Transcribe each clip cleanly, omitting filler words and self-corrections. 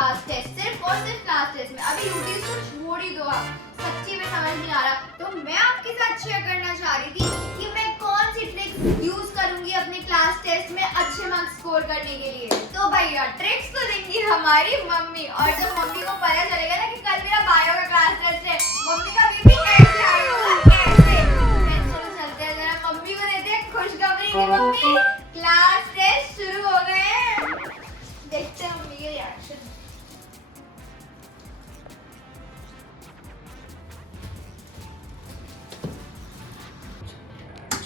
Class test, सिर्फ और सिर्फ क्लास टेस्ट में। अभी यूट्यूब को छोड़ ही दो आप, सच्ची में समझ नहीं आ रहा। तो मैं आपके साथ शेयर करना चाह रही थी कि मैं कौन सी ट्रिक्स यूज करूंगी अपने क्लास टेस्ट में अच्छे मार्क्स स्कोर करने के लिए। तो भैया ट्रिक्स तो देंगी हमारी मम्मी, और जब मम्मी को पता चलेगा ना कि कल मेरा बायो का क्लास टेस्ट है, मम्मी का बीपी कैसे आएगा कैसे। चलो चलते हैं जरा मम्मी को देते हैं खुशखबरी कि मम्मी क्लास टेस्ट शुरू हो गए हैं। देखते हैं मम्मी के रिएक्शन।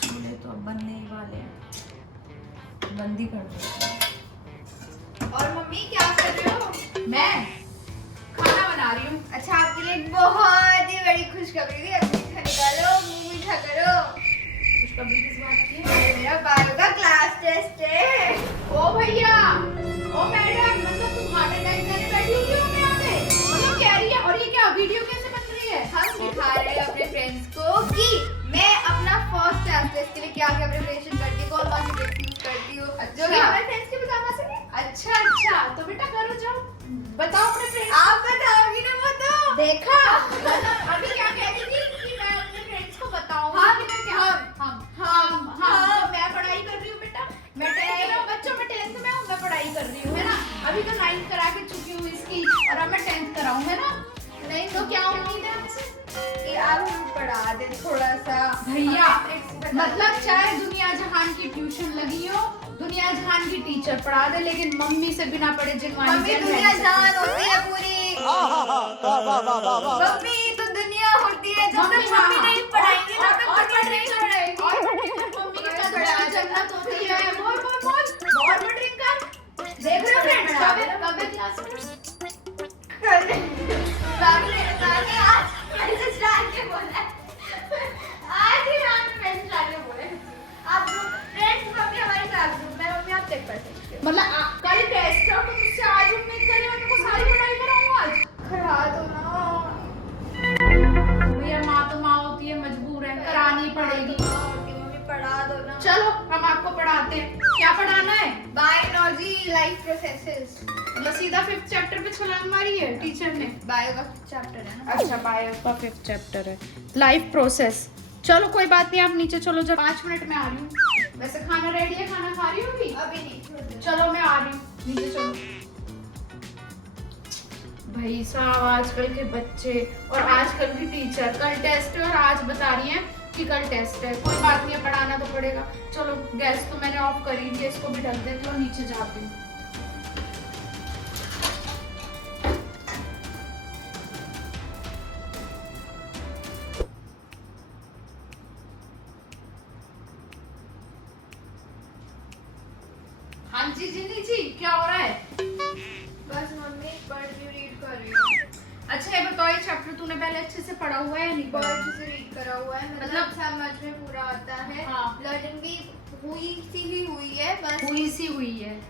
छोले तो अब बनने ही वाले हैं, बंद ही कर दो। और मम्मी क्या कर रहे हो? मैं खाना बना रही हूँ। अच्छा, आपके लिए एक बहुत ही बड़ी खुशखबरी थी। अब मीठा निकालो, मुंह मीठा करो। खुशखबरी किस बात की है? मेरा बायो का क्लास टेस्ट है। ओ भैया, ओ मैडम, मतलब तुम हार्ट अटैक करने बैठी हुई हो यहाँ पे? मतलब कह रही है। और ये क्या वीडियो कैसे बन रही है? हम दिखा रहे हैं अपने फ्रेंड्स को कि मैं अपना फर्स्ट क्लास टेस्ट के लिए क्या क्या प्रिपरेशन करती हूँ, कौन कौन सी ट्रिक्स यूज करती हूँ, जो कि हमारे फ्रेंड्स के बता ना सके। अच्छा अच्छा, तो बेटा करो, जाओ बताओ अपने फ्रेंड्स। आप बताओगी ना वो तो। देखा अभी क्या कहती थी कि मैं अपने फ्रेंड्स को बताऊंगी हाँ, कि मैं क्या तो मैं पढ़ाई कर रही हूँ बेटा। मैं 10th में हूँ बच्चों, मैं 10th में हूँ, मैं पढ़ाई कर रही हूँ, है ना। अभी तो 9th करा के चुकी हूँ इसकी, और अब मैं 10th कराऊँ, है ना। नहीं तो क्या उम्मीद है आपसे कि आप हमें पढ़ा दे थोड़ा सा भैया? मतलब मतलब चाहे दुनिया जहान की ट्यूशन लगी हो, दुनिया जहान की टीचर पढ़ा दे, लेकिन मम्मी से बिना पढ़े जिनवानी मम्मी दुनिया जहान होती है पूरी। मम्मी तो दुनिया होती है, जब तक मम्मी नहीं पढ़ाएंगी तब तक दुनिया नहीं पढ़ाएगी। मम्मी के साथ बड़ा जन्नत होती है। बोल बोल बोल, और मत ड्रिंक कर। देख रहे हो फ्रेंड्स, कब है क्लास में? बाकी आज मैसेज डाल के बोला है। आज ही रात में मैसेज डाल के बोला है। आप लोग फ्रेंड्स मम्मी हमारी क्लास में, मैं मम्मी आप चेक कर सकते हो। मतलब कल टेस्ट है तो मुझसे आज उम्मीद करी मैं तुमको सारी पढ़ाई कराऊं आज? करा दो ना। भैया माँ तो माँ होती है, मजबूर है, करानी पड़ेगी। मम्मी पढ़ा दो ना। चलो हम आपको पढ़ाते हैं। क्या पढ़ाना है? Biology life processes. मतलब सीधा 5th चैप्टर पे छलांग मारी है टीचर ने। बायो का चैप्टर है ना। अच्छा, बायो का 5th चैप्टर है, लाइफ प्रोसेस। चलो कोई बात नहीं, आप नीचे चलो, जब 5 मिनट में आ रही हूँ। वैसे खाना रेडी है, खाना खा रही हो अभी? अभी नहीं, थोड़ी देर। चलो मैं आ रही हूँ, नीचे चलो। भाई साहब, आजकल के बच्चे और आजकल की टीचर, कल टेस्ट है और आज बता रही हैं कि कल टेस्ट है। कोई बात नहीं है, पढ़ाना तो पड़ेगा। चलो गैस तो मैंने ऑफ करी थी, इसको भी ढक देती हूँ, नीचे जाती हूँ। हाँ जी जिन्नी जी, क्या हो रहा है? बस मम्मी पढ़ रही हूँ, रीड कर रही हूँ। अच्छा ये बताओ, ये चैप्टर तूने पहले अच्छे से पढ़ा हुआ है या नहीं बहुत पढ़ा? अच्छे से रीड करा हुआ है, मतलब समझ में पूरा आता है। हाँ। लर्निंग भी हुई सी है, बस हुई सी हुई है।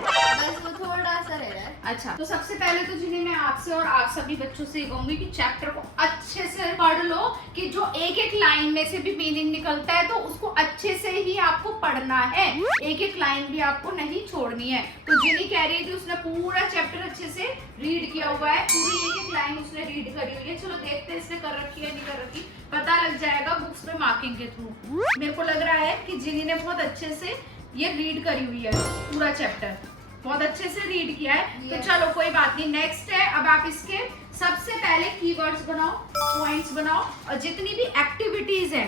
बस वो थोड़ा सा रह रहा है। अच्छा, तो सबसे पहले तो जिन्हें मैं आपसे और आप सभी बच्चों से कहूंगी कि चैप्टर को अच्छे से पढ़ लो, कि जो एक एक लाइन में से भी मीनिंग निकलता है तो उसको अच्छे से ही आपको पढ़ना है, एक एक लाइन भी आपको नहीं छोड़नी है। तो जिन्हें कह रही थी उसने पूरा चैप्टर अच्छे से रीड किया हुआ है, पूरी एक एक लाइन उसने रीड करी हुई है। चलो देखते हैं इसने कर रखी है नहीं कर रखी, पता लग जाएगा बुक्स में मार्किंग के थ्रू। मेरे को लग रहा है कि जिन्हीं ने बहुत अच्छे से ये रीड करी हुई है, पूरा चैप्टर बहुत अच्छे से रीड किया है। तो चलो कोई बात नहीं, नेक्स्ट है। अब आप इसके सबसे पहले कीवर्ड्स बनाओ, पॉइंट्स बनाओ, और जितनी भी एक्टिविटीज है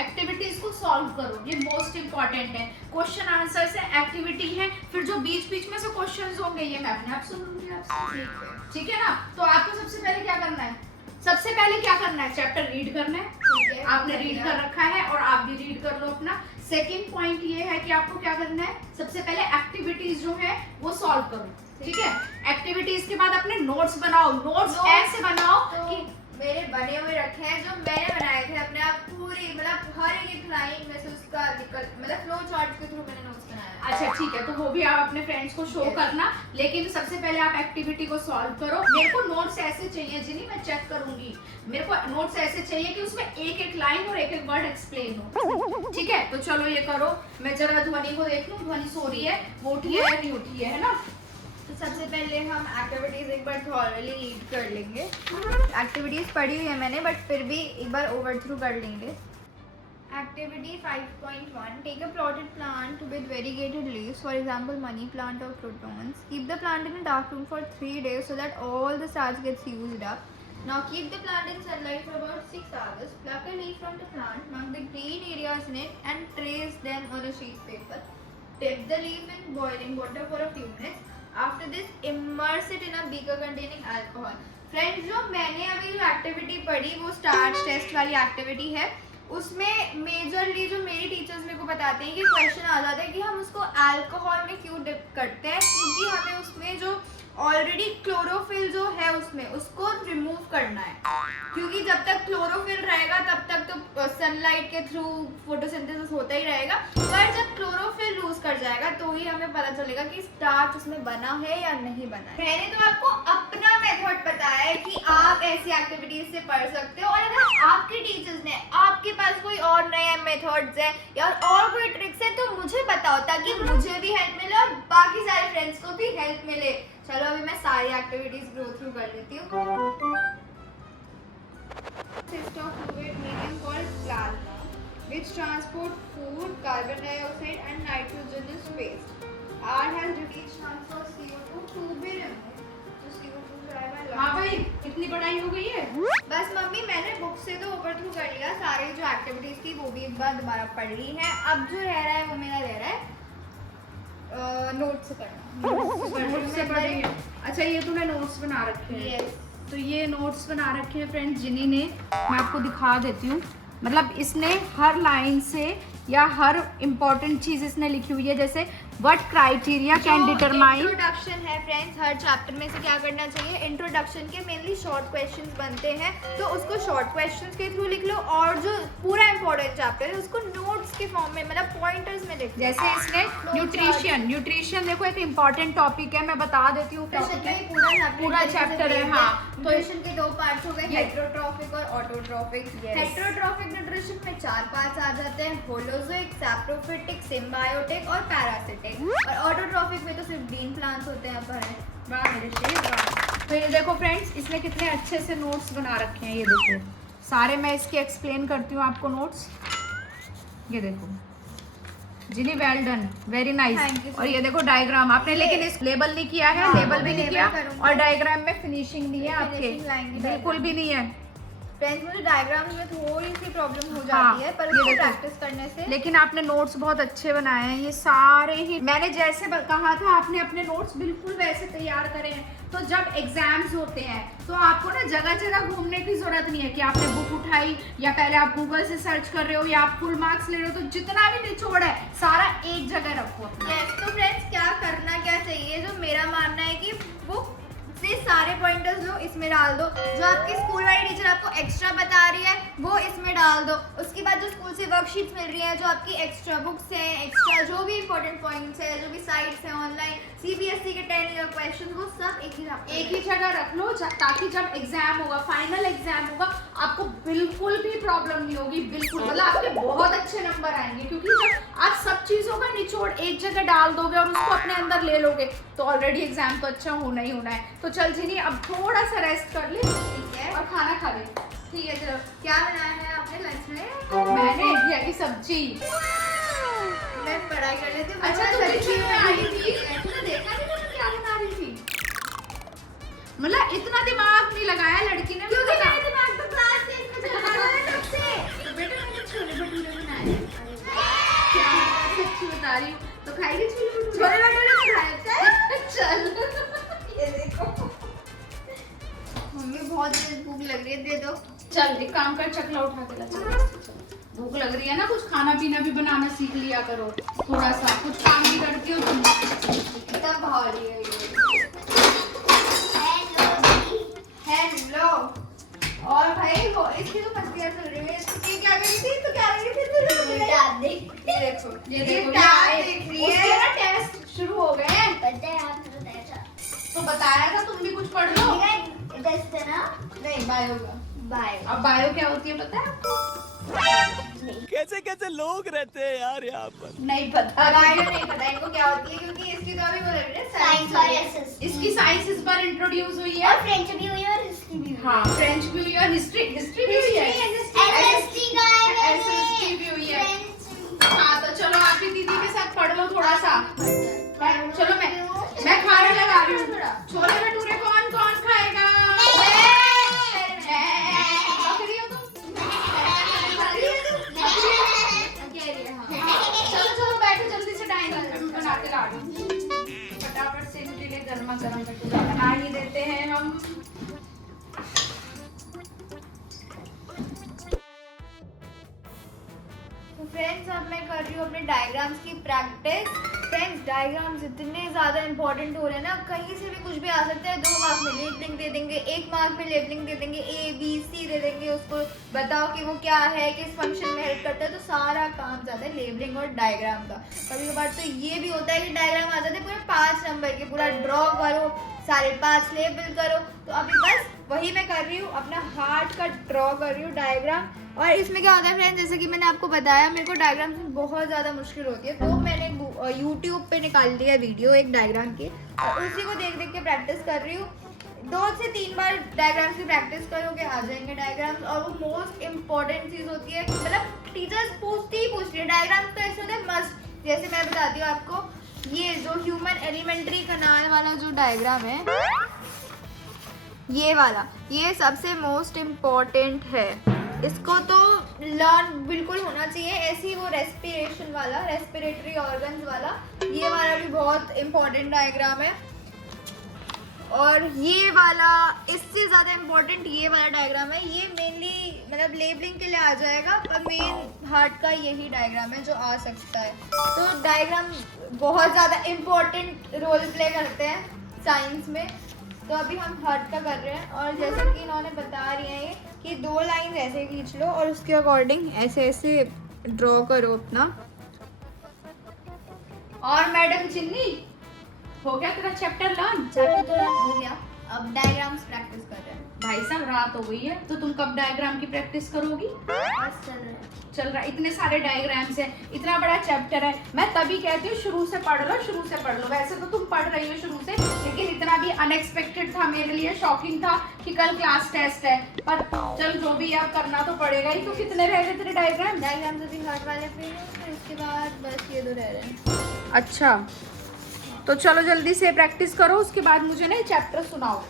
एक्टिविटीज को सॉल्व करो, ये मोस्ट इंपॉर्टेंट है। क्वेश्चन आंसर से एक्टिविटी है, फिर जो बीच बीच में से क्वेश्चंस होंगे ये मैं अपने आप सुन लूंगी आपसे, ठीक है ना। तो आपको सबसे पहले क्या करना है? सबसे पहले क्या करना है? चैप्टर रीड करना है। आपने रीड कर रखा है और आप भी रीड कर लो अपना। सेकंड पॉइंट ये है कि आपको क्या करना है, सबसे पहले एक्टिविटीज जो है वो सॉल्व करो, ठीक है। एक्टिविटीज के बाद अपने नोट्स बनाओ। नोट्स ऐसे बनाओ कि मेरे बने हुए रखे हैं, जो मैंने बनाए थे अपने आप पूरी, मतलब हर एक लाइन में से उसका मतलब फ्लो चार्ट के थ्रू मैंने नोट्स बनाया है। अच्छा ठीक है, तो वो भी आप अपने फ्रेंड्स को शो करना, लेकिन सबसे पहले आप एक्टिविटी को सॉल्व करो। मेरे को नोट्स ऐसे चाहिए जिन्हें मैं चेक करूंगी, मेरे को नोट्स ऐसे चाहिए कि उसमें एक एक लाइन और एक एक वर्ड एक्सप्लेन हो, ठीक है। तो चलो ये करो। मैं जरा ध्वनि को देख लूं, ध्वनि सो रही है, वो उठी है या नहीं उठी है ना। तो सबसे पहले हम एक्टिविटीज एक बार थॉरली रीड कर लेंगे। एक्टिविटीज पढ़ी हुई है मैंने, बट फिर भी एक बार ओवर थ्रू कर लेंगे। Activity 5.1. Take a potted plant with variegated leaves, for example money plant or crotons. Keep the plant in a dark room for 3 days so that all the starch gets used up. Now keep the plant in sunlight for about 6 hours. Pluck a leaf from the plant, mark the green areas in it and trace them on a sheet paper. Dip the leaf in boiling water for a few minutes. After this, immerse it in a beaker containing alcohol. Friends, जो मैंने अभी जो activity पढ़ी वो starch test वाली activity है, उसमें majorly जो मेरी टीचर्स मेरे को बताते हैं कि क्वेश्चन आ जाता है कि हम उसको अल्कोहल में क्यों डिप करते हैं, क्योंकि हमें उसमें जो ऑलरेडी क्लोरोफिल जो है उसमें उसको रिमूव करना है, क्योंकि जब तक क्लोरोफिल रहेगा तब तक तो सनलाइट के थ्रू फोटोसिंथेसिस होता ही रहेगा, पर जब क्लोरोफिल लूज कर जाएगा तो ही हमें पता चलेगा कि स्टार्च उसमें बना है या नहीं बना है। मैंने तो आपको अपना मेथड बताया है कि आप ऐसी एक्टिविटीज से पढ़ सकते हो, और अगर आपके टीचर्स ने आपके पास कोई और नए मेथड्स है या और कोई ट्रिक्स है तो मुझे बताओ, ताकि मुझे भी हेल्प मिले और बाकी सारे फ्रेंड्स को भी हेल्प मिले। चलो अभी मैं सारी एक्टिविटीज गो थ्रू कर लेती हूँ। System of fluid medium called plasma, which transport food, carbon dioxide and nitrogen in space. R has reduced transfer CO2 to be removed. तो CO2 जो है वह हाँ भाई, कितनी पढ़ाई हो गई है? बस मम्मी मैंने बुक से तो ओवर थ्रू कर लिया, सारी जो एक्टिविटीज थी वो भी एक बार दोबारा पढ़ ली है। अब जो रह रहा है वो मेरा रह रहा है नोट से करना। नोट्स से पढ़ रही है। अच्छा, ये तूने नोट्स बना रखे हैं? Yes. तो ये नोट्स बना रखे हैं फ्रेंड्स जिन्हीं ने, मैं आपको दिखा देती हूँ। मतलब इसने हर लाइन से या हर इम्पोर्टेंट चीज इसने लिखी हुई है, जैसे what criteria can determine. Introduction है फ्रेंड्स, हर चैप्टर में से क्या करना चाहिए, इंट्रोडक्शन के मेनली शॉर्ट क्वेश्चंस बनते हैं तो उसको शॉर्ट क्वेश्चंस के थ्रू लिख लो, और जो पूरा इंपॉर्टेंट चैप्टर है उसको नोट्स के फॉर्म में मतलब पॉइंटर्स में लिख लो। जैसे इसने न्यूट्रिशन देखो एक इम्पॉर्टेंट टॉपिक है, मैं बता देती हूँ। पूरा चैप्टर है। हाँ, तो न्यूट्रिशन के दो पार्ट्स हो गए, हेटेरोट्रॉफिक और ऑटोट्रॉफिक। हेटेरोट्रॉफिक न्यूट्रिशन में 4 पार्ट्स आ जाते हैं, होलोजोइक, सैप्रोफिटिक, सिम्बायोटिक और पैरासिटिक। और ऑटोट्रॉफिक में तो सिर्फ ग्रीन प्लांट्स होते हैं। वाह मेरे शेर वाह। तो ये देखो फ्रेंड्स, इसने कितने अच्छे से नोट्स बना रखे हैं। ये देखो सारे मैं इसके एक्सप्लेन करती हूँ आपको नोट्स। ये देखो जिनी, वेल डन, वेरी नाइस। और ये देखो डायग्राम आपने, लेकिन इस लेबल नहीं किया है। लेबल भी नहीं किया और डायग्राम में फिनिशिंग नहीं है आपके, बिल्कुल भी नहीं है फ्रेंड्स। मुझे डायग्राम्स में थोड़ी सी प्रॉब्लम हो जाती है, पर उसको प्रैक्टिस करने से। लेकिन आपने नोट्स बहुत अच्छे बनाए हैं। ये सारे ही मैंने जैसे कहा था, आपने अपने नोट्स बिल्कुल वैसे तैयार करे हैं। तो जब एग्जाम्स होते हैं तो आपको ना जगह जगह घूमने की जरूरत नहीं है कि आपने बुक उठाई या पहले आप गूगल से सर्च कर रहे हो या आप फुल मार्क्स ले रहे हो। तो जितना भी निचोड़ है सारा एक जगह रखो। तो फ्रेंड्स क्या करना क्या चाहिए, जो मेरा मानना है कि वो से सारे पॉइंटर्स लो इसमें डाल दो, जो आपकी स्कूल वाली टीचर आपको एक्स्ट्रा बता रही है वो इसमें डाल दो। उसके बाद जो स्कूल से वर्कशीट्स मिल रही हैं, जो आपकी एक्स्ट्रा बुक्स हैं, एक्स्ट्रा जो भी इंपॉर्टेंट पॉइंट्स है, जो भी साइट्स हैं ऑनलाइन, सीबीएसई के 10 ईयर क्वेश्चंस, वो सब एक ही जगह रख लो, ताकि जब एग्जाम होगा, फाइनल एग्जाम होगा, आपको बिल्कुल भी प्रॉब्लम नहीं होगी। बिल्कुल मतलब आपके बहुत अच्छे नंबर आएंगे, क्योंकि जब आप सब चीजों का निचोड़ एक जगह डाल दोगे और उसको अपने अंदर ले लोगे तो ऑलरेडी एग्जाम तो अच्छा होना ही होना है। तो चल जिनी, अब थोड़ा सा रेस्ट कर ले, ठीक है, और खाना खा ले। ठीक है, चलो क्या बनाया है आपने लंच में? मैंने घिया की सब्जी। मैं पढ़ाई कर लेती हूँ। अच्छा, तुम किचन में आई थी, तूने देखा नहीं मैं क्या बना रही थी? मतलब इतना दिमाग नहीं लगाया लड़की ने। क्योंकि मेरे दिमाग तो क्लास टेस्ट में चल रहा है तब से। तो बेटा मैंने छोले भटूरे बनाए। क्या सच्ची बता रही हूँ? तो खाएगी छोले भटूरे? छोले भटूरे खाए चल ये देखो, मम्मी बहुत तेज भूख लग रही है, दे दो। चल एक काम कर, चकला उठा के ला। चल भूख लग रही है ना, कुछ खाना पीना भी बनाना सीख लिया करो। थोड़ा सा कुछ काम भी करती हो तुम। कितना भारी है ये। हेलो। और भाई वो इसकी तो मस्तियाँ चल रही है। इसकी क्या कर रही थी? तो क्या कर रही थी? तो देखो ये देखो ये ना टेस्ट शुरू हो गए हैं। तो बताया था तुम भी कुछ पढ़ लो। टेस्ट है ना? नहीं, बायो का। बायो। अब बायो क्या होती है पता है आपको? नहीं। कैसे कैसे लोग रहते हैं यार यहाँ पर। नहीं पता, गाइड नहीं पता इनको क्या होती है, क्योंकि इसकी तो अभी बोल रहे साइंस और एसएस इसकी साइंस इस बार इंट्रोड्यूस हुई है। और फ्रेंच भी हुई और हिस्ट्री भी हुई। हाँ, फ्रेंच भी हुई और हिस्ट्री भी हुई है। एसएसटी का है SST भी हुई है। फ्रेंच। हाँ, तो चलो आप भी दीदी के साथ पढ़ लो थोड़ा सा। चलो मैं खाने लगा रही हूँ। छोले भटूरे कौन कौन खाएगा? बकरी हो तुम? चलो चलो बैठो, जल्दी से डाइनिंग बना के ला दो। फटाफट से इनके लिए गर्मा गर्म भटूरा बना ही देते हैं हम। फ्रेंड्स अब मैं कर रही हूँ अपने डायग्राम्स की प्रैक्टिस। फ्रेंड्स डायग्राम्स इतने ज़्यादा इंपॉर्टेंट हो रहे हैं ना, कहीं से भी कुछ भी आ सकता है। 2 मार्क में लेबलिंग दे देंगे, 1 मार्क में लेबलिंग दे देंगे, ABC दे देंगे, उसको बताओ कि वो क्या है, किस फंक्शन में हेल्प करता है। तो सारा काम ज़्यादा है लेबलिंग और डायग्राम का। कभी कभार तो ये भी होता है कि डायग्राम आ जाते हैं पूरे 5 नंबर के, पूरा ड्रॉ करो, 5.5 लेबल करो। तो अभी बस वही मैं कर रही हूँ, अपना हार्ट का ड्रॉ कर रही हूँ डायग्राम। और इसमें क्या होता है फ्रेंड्स, जैसे कि मैंने आपको बताया मेरे को डायग्राम्स में बहुत ज़्यादा मुश्किल होती है, तो मैंने यूट्यूब पे निकाल लिया वीडियो एक डायग्राम की, और उसी को देख देख के प्रैक्टिस कर रही हूँ। 2 से 3 बार डायग्राम्स की प्रैक्टिस करोगे आ जाएंगे डायग्राम्स। और वो मोस्ट इम्पॉर्टेंट चीज़ होती है, मतलब टीचर्स पूछती है डायग्राम्स तो ऐसे होते हैं मस्ट। जैसे मैं बताती हूँ आपको, ये जो ह्यूमन एलिमेंट्री कनाल वाला जो डायग्राम है, ये वाला, ये सबसे मोस्ट इम्पॉर्टेंट है। इसको तो लर्न बिल्कुल होना चाहिए। ऐसे ही वो रेस्पिरेशन वाला, रेस्पिरेटरी ऑर्गन्स वाला, ये वाला भी बहुत इम्पॉर्टेंट डायग्राम है। और ये वाला इससे ज़्यादा इम्पोर्टेंट ये वाला डायग्राम है। ये मेनली मतलब लेबलिंग के लिए आ जाएगा, पर मेन हार्ट का यही डायग्राम है जो आ सकता है। तो डायग्राम बहुत ज़्यादा इम्पोर्टेंट रोल प्ले करते हैं साइंस में। तो अभी हम हार्ट का कर रहे हैं, और जैसे कि इन्होंने बता रही हैं कि 2 लाइन ऐसे खींच लो और उसके अकॉर्डिंग ऐसे ऐसे ड्रॉ करो अपना। और मैडम चिन्नी, हो गया तेरा चैप्टर लर्न? चैप्टर तो लर्न हो गया, अब डायग्राम्स प्रैक्टिस कर रहे हैं। भाई साहब रात हो गई है, तो तुम कब डायग्राम की प्रैक्टिस करोगी? बस चल रहा है। इतने सारे डायग्राम्स हैं, इतना बड़ा चैप्टर है। मैं तभी कहती हूँ शुरू से पढ़ लो, शुरू से पढ़ लो। वैसे तो तुम पढ़ रही हो शुरू से, लेकिन इतना भी अनएक्सपेक्टेड था मेरे लिए, शॉकिंग था कि कल क्लास टेस्ट है। पर चल जो भी अब करना तो पड़ेगा ही। तो कितने रह गए तेरे डायग्राम? डायग्राम्स अभी हार्ट वाले पे हैं, फिर इसके बाद बस ये 2 रह रहे हैं। अच्छा, तो चलो जल्दी से प्रैक्टिस करो, उसके बाद मुझे ना चैप्टर सुनाओ।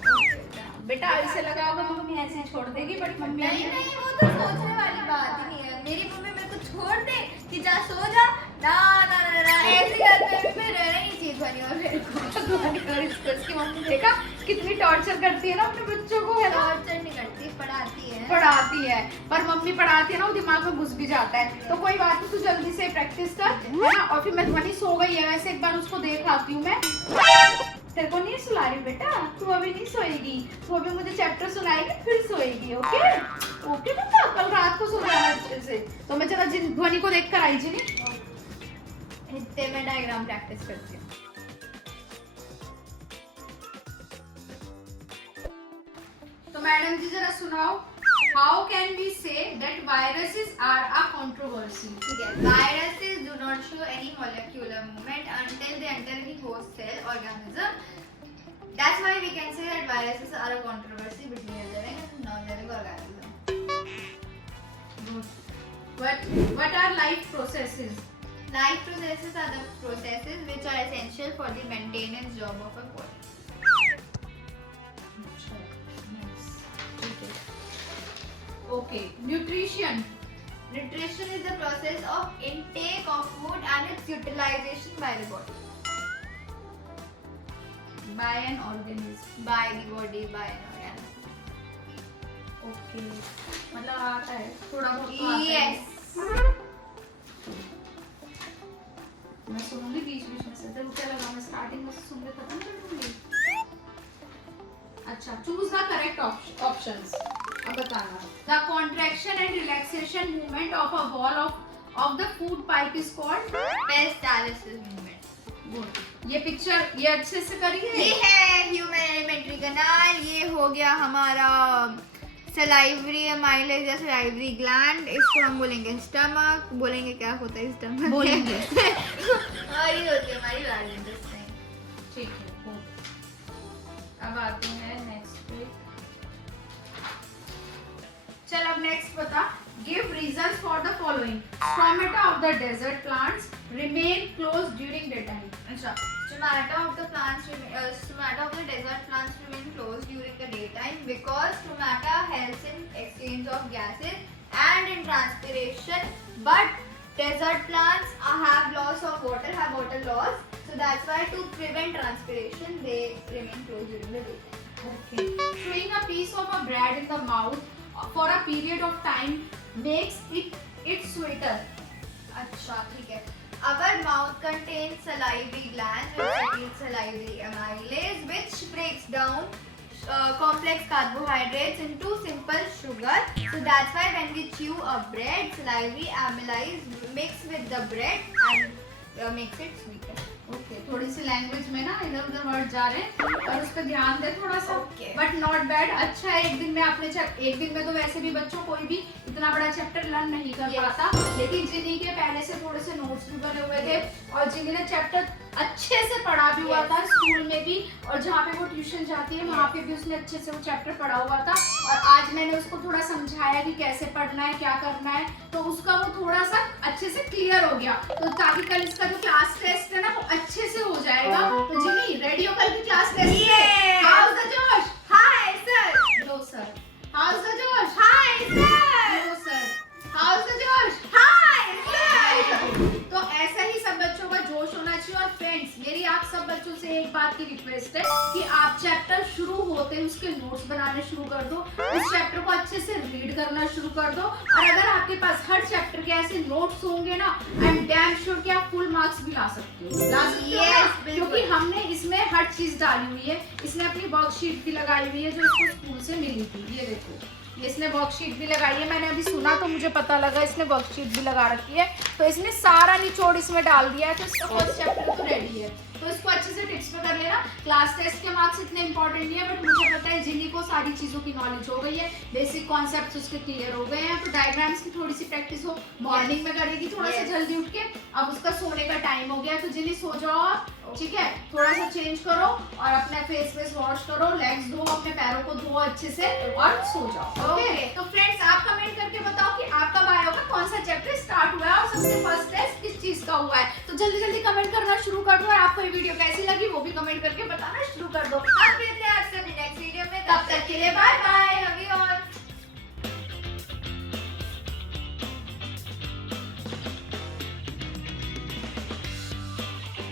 बेटा ऐसे लगा होगा मम्मी ऐसे ही छोड़ देगी, बट मम्मी नहीं नहीं, वो तो सोचने वाली बात ही नहीं है। मेरी मम्मी मेरे को छोड़ दे कि जा सो जा, ना ना ना ना, ऐसे करते हुए मैं रहना ही चीज बनी। और मेरे को इसकी मम्मी देखा कितनी टॉर्चर करती है ना अपने बच्चों को, है ना? टॉर्चर नहीं करती, पढ़ाती है, पर मम्मी पढ़ाती है ना, वो दिमाग में घुस भी जाता है। तो कोई बात नहीं, तू जल्दी से प्रैक्टिस कर, है ना? और फिर मैं ध्वनि सो गई है, वैसे एक बार उसको देख आती हूँ मैं। तेरे को नहीं सुला रही बेटा, तू अभी नहीं सोएगी, तू अभी मुझे चैप्टर सुनाएगी फिर सोएगी। ओके ओके बेटा, कल रात को सुनाना अच्छे से। तो मैं चला ध्वनि को देख कर आई जी। इतने में डायग्राम प्रैक्टिस करती हूँ। तो मैडम जी जरा सुनाओ, how can we say that viruses are a controversy? ठीक है, viruses do not show any molecular movement until they enter the host cell organism. That's why we can say that viruses are a controversy between a living and non-living organism. What are life processes? Life processes are the processes which are essential for the maintenance job of a body. Okay, nutrition. Nutrition is the process of intake of food and its utilization by the body. By an organism. By the body, by an organism. Okay, मतलब आता है थोड़ा बहुत तो आता है। Yes. मैं सुनूंगी बीच बीच में से, तेरे को क्या लगा मैं स्टार्टिंग में से सुन के खत्म कर दूंगी? अच्छा, choose the correct options. अब बताना। The contraction and relaxation movement of a wall of the food pipe is called Peristalsis movement. Good. ये पिक्चर ये अच्छे से करिए। ये है ह्यूमन एलिमेंट्री कनाल, ये हो गया हमारा सलाइवरी एमाइलेज या सलाइवरी ग्लैंड, इसको हम बोलेंगे स्टमक। बोलेंगे क्या होता है स्टमक? बोलेंगे। और ये होती है हमारी वेरी इंटरेस्टिंग। ठीक है, हो। अब आते हैं नेक्स्ट पे। चल अब नेक्स्ट बता। Give reasons for the following. Stomata of the desert plants remain close during day time. अच्छा, Stomata of the desert plants remain closed during the daytime because stomata helps in exchange of gases and in transpiration. But desert plants have loss of water, have water loss. So that's why to prevent transpiration, they remain closed during the daytime. okay. Chewing a piece of a bread in the mouth for a period of time makes it sweeter. अच्छा ठीक है। Our mouth contains salivary glands which secrete salivary amylase which breaks down complex carbohydrates into simple sugar. So that's why when we chew a bread, salivary amylase mix with the bread and makes it sweeter. Okay, थोड़ी सी language में ना इधर उधर word जा रहे हैं और उस पर ध्यान दे थोड़ा सा। Okay. बट नॉट बैड, अच्छा है। एक दिन में आपने एक दिन में तो वैसे भी बच्चों कोई भी इतना बड़ा चैप्टर लर्न नहीं कर Yes. पाता, लेकिन जिन्हीं के पहले से थोड़े से नोट्स भी बने हुए थे और जिन्हीं ने चैप्टर अच्छे से पढ़ा भी हुआ Yes. था स्कूल में भी, और जहाँ पे वो ट्यूशन जाती है वहाँ पे भी उसने अच्छे से वो चैप्टर पढ़ा हुआ था, और आज मैंने उसको थोड़ा समझाया कि कैसे पढ़ना है, क्या करना है, तो उसका वो थोड़ा सा अच्छे से क्लियर हो गया। तो ताकि कल इसका जो क्लास टेस्ट है ना वो अच्छे से हो जाएगा। तो जिमी रेडी हो कल की class test? Yes. How's the josh? Hi sir. No sir. How's the josh? Hi sir. No sir. How's the josh? Hi sir. तो ऐसा ही सब बच्चों का जोश होना चाहिए। और फ्रेंड्स, मेरी आप सब बच्चों से एक बात की रिक्वेस्ट है कि आप चैप्टर शुरू होते ही उसके नोट्स बनाने शुरू कर दो, उस चैप्टर को अच्छे से रीड करना शुरू कर दो, और अगर आपके पास हर चैप्टर के ऐसे नोट्स होंगे ना, आई एम डैम श्योर कि आप फुल मार्क्स भी ला सकते हो। ला सकते हो ना? Yes, बिल्कुल। क्योंकि हमने इसमें हर चीज डाली हुई है। इसने अपनी वर्कशीट भी लगाई हुई है जो इसको स्कूल से मिली थी। ये देखो, ये इसने वर्कशीट भी लगाई है। मैंने अभी सुना तो मुझे पता लगा इसने वर्कशीट भी लगा रखी है। तो इसने सारा निचोड़ इसमें डाल दिया है, तो इसका फर्स्ट चैप्टर तो रेडी है। तो इसको अच्छे से टिप्स पे कर लेना। क्लास टेस्ट के मार्क्स इतने इंपॉर्टेंट नहीं है, बट मुझे पता है जिन्हीं को सारी चीज़ों की नॉलेज हो गई है, बेसिक कॉन्सेप्ट्स उसके क्लियर हो गए हैं। तो डायग्राम्स की थोड़ी सी प्रैक्टिस हो, मॉर्निंग में करेगी थोड़ा सा जल्दी उठ के। अब उसका सोने का टाइम हो गया, तो जिन्हीं सो जाओ आप, ठीक है? थोड़ा सा चेंज करो और अपना फेस वॉश करो, लेग्स धो, अपने पैरों को धो अच्छे से और सो जाओ। ओके, तो फ्रेंड्स आप कमेंट करके बताओ कि आपका बायो का कौन सा चैप्टर स्टार्ट हुआ है और सबसे फर्स्ट टेस्ट किस चीज का हुआ है। तो जल्दी जल्दी कमेंट करना शुरू कर दो, और आपको ये वीडियो कैसी लगी वो भी कमेंट करके